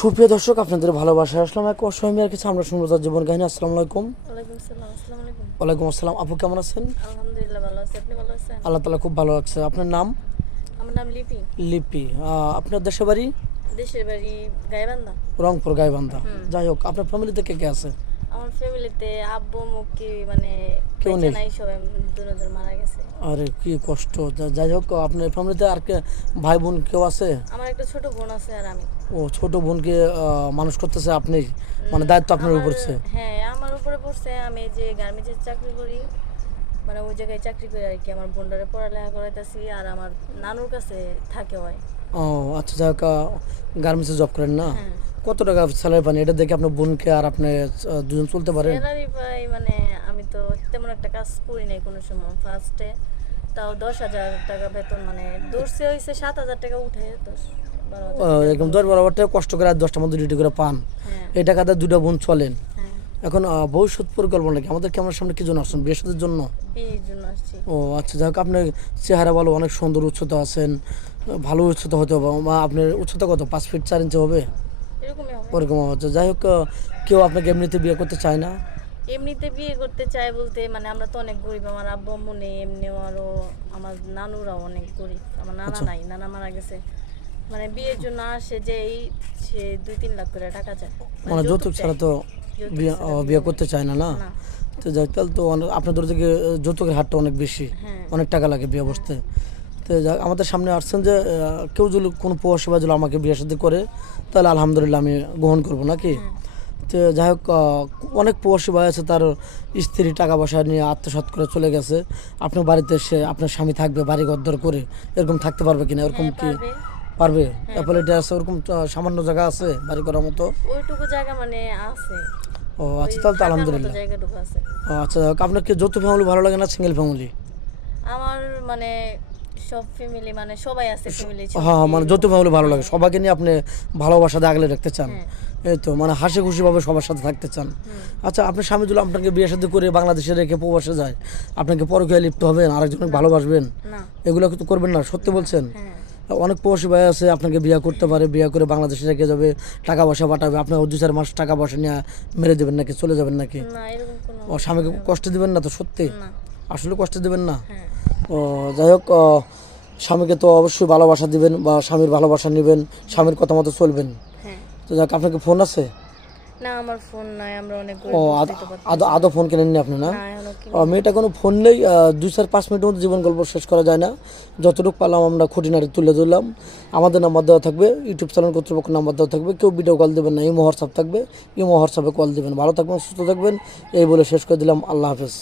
সুপ্রিয় দর্শক, আপনাদের ভালোবাসা আসলাম এক অসহায় মেয়ের কাছে। আমরা শুনবো তার জীবন কাহিনী। আসসালামু আলাইকুম। ওয়ালাইকুম আসসালাম। আপু কেমন আছেন? আলহামদুলিল্লাহ ভালো আছি। আপনি ভালো আছেন? আল্লাহ তাআলা খুব ভালো আছে। আপনার নাম? আমার নাম লিপি। লিপি। আপনার দেশে বাড়ি? দেশের বাড়ি গাইবান্ধা। রংপুর, গাইবান্ধা। যাই হোক, আপনার ফ্যামিলিতে কে কে আছে? আমার ফ্যামিলিতে আব্বু মুক্কি মানে কেউ বেঁচে নেই? নাই, সবাই দুজন মারা গেছে। আরে কি কষ্ট। যাই হোক, আপনার ফ্যামিলিতে আর কে ভাই বোন কেউ আছে? আমার একটা ছোট বোন আছে আর আমি। ও, ছোট বোনকে মানুষ করতেছে আপনি, মানে দায়িত্ব আপনার উপর পড়ছে? হ্যাঁ, আমার উপরে পড়ছে। আমি যে গার্মেন্টসে চাকরি করি, মানে ওই জায়গায় চাকরি করি আর কি। আমার বোনটারে পড়ালেখা করাইতেছি আর আমার নানুর কাছে থাকে হয়। ও আচ্ছা, যাই হোক, গার্মেন্টসে জব করেন না? হ্যাঁ। কত টাকা স্যালারি পান? এটা দেখে আপনার বোনকে আর আপনি দুজন চলতে পারেন? স্যালারি পাই মানে আমি তো তেমন একটা কাজ করি নাই কোনো সময়। ফার্স্টে তাও 10,000 টাকা বেতন, মানে দূরসে হয়েছে 7,000 টাকা উঠে 10-12,000 একদম 10-12 টাকা কষ্ট করে আর 10টার মধ্যে ডিউটি করে পান। হ্যাঁ। এই টাকাতে দুটো বোন চলেন। হ্যাঁ, এখন ভবিষ্যৎ পরিকল্পনা কি? আমাদের ক্যামেরার সামনে কি জন্য আসছেন? বিয়ে শাদীর জন্য? বিয়ের জন্য আসছি। ও আচ্ছা, যাই হোক, আপনার চেহারা ভালো, অনেক সুন্দর উচ্চতা আছেন, ভালো উচ্চতা হতে হবে। আপনার উচ্চতা কত? 5 ফিট 4 ইঞ্চি হবে? এরকমই হবে। ওরকম হচ্ছে। যাই হোক, কেউ আপনাকে এমনিতে বিয়ে করতে চায় না? এমনিতে বিয়ে করতে চাই বলতে মানে আমরা তো অনেক গরিব। আমার আব্বু আম্মু নেই, এমনিও আরো আমার নানুরাও অনেক গরিব। আমার নানা আচ্ছা। নাই, নানা মারা গেছে। মানে বিয়ের জন্য আসে যে সে 2-3 লাখ করে টাকা চায়, মানে যৌতুক চায়। ছাড়া তো যৌতুক বিয়ে ছাড়া বিয়ে করতে চায় না, না? না। তো যাই হোক, তাহলে তো আপনাদের থেকে যৌতুকের হারটা অনেক বেশি, হ্যাঁ। অনেক টাকা লাগে বিয়ে বসতে। তো যাক, আমাদের সামনে আসছেন যে কেউ যদি কোনো প্রবাসী বা যদি আমাকে বিয়ে সাথে করে, তাহলে আলহামদুলিল্লাহ আমি গ্রহণ করবো, নাকি? তো যাই হোক, অনেক প্রবাসী ভাই আছে, তার স্ত্রী টাকা পয়সা নিয়ে আত্মসাৎ করে চলে গেছে। আপনার বাড়িতে এসে আপনার স্বামী থাকবে, বাড়ি ঘরদর করে, এরকম থাকতে পারবে কিনা? এরকম কি পারবে। পারবে? অ্যাপোলিটি আছে, ওরকম সামান্য জায়গা আছে বাড়ি করার মতো? ওইটুকু জায়গা মানে আছে। ও আচ্ছা, তাহলে তো থাকার মতো আলহামদুলিল্লাহ। জায়গাটুকু আছে। ও আচ্ছা, যাই হোক, আপনার কি যৌথ ফ্যামিলি ভালো লাগে না সিঙ্গেল ফ্যামিলি? আমার মানে সব ফ্যামিলি, মানে সবাই আছে ফ্যামিলি। হ্যাঁ, মানে যৌথ ফ্যামিলি ভালো লাগে, সবাইকে নিয়ে আপনি ভালোবাসা দিয়ে আগলে রাখতে চান। এই তো, মানে হাসি খুশি ভাবে সবার সাথে থাকতে চান। আচ্ছা, আপনার স্বামী যদি আপনাকে বিয়ে শাদী করে বাংলাদেশে রেখে প্রবাসে যায়, আপনাকে পরকীয়ায় লিপ্ত হবেন, আরেকজনকে ভালোবাসবেন? না। এগুলো কিন্তু করবেন না, সত্যি বলছেন? হ্যাঁ। অনেক প্রবাসী ভাই আছে, আপনাকে বিয়ে করতে পারে, বিয়ে করে বাংলাদেশে রেখে যাবে, টাকা পয়সা পাঠাবে, আপনার 2-4 মাস টাকা পয়সা নিয়ে মেরে দেবেন নাকি চলে যাবেন নাকি? না, এরকম কোনো ও স্বামীকে কষ্ট দিবেন না তো? সত্যি না। আসলে কষ্ট দিবেন না? হ্যাঁ। ও যাই হোক, স্বামীকে তো অবশ্যই ভালোবাসা দিবেন বা স্বামীর ভালোবাসা নেবেন, স্বামীর কথা মতো চলবেন। হ্যাঁ। তো যাক, আপনাকে ফোন আছে? না, আমার ফোন নাই। আমরা অনেক ও গরিব, বুঝতেই তো পারছেন। আদৌ ফোন কেনেননি আপনি, না? না, এখনো কিনি। মেয়েটা কোনো ফোন নেই। 2-4-5 মিনিটের মধ্যে জীবন গল্প শেষ করা যায় না। যতটুকু পারলাম আমরা খুঁটিনাটি তুলে ধরলাম। আমাদের নাম্বার দেওয়া থাকবে, ইউটিউব চ্যানেল কর্তৃপক্ষের নাম্বার দেওয়া থাকবে। কেউ ভিডিও কল দেবেন না, ইমো হোয়াটসঅ্যাপ থাকবে, ইমো হোয়াটসঅ্যাপে কল দেবেন। ভালো থাকবেন, সুস্থ থাকবেন, এই বলে শেষ করে দিলাম। আল্লাহ হাফেজ।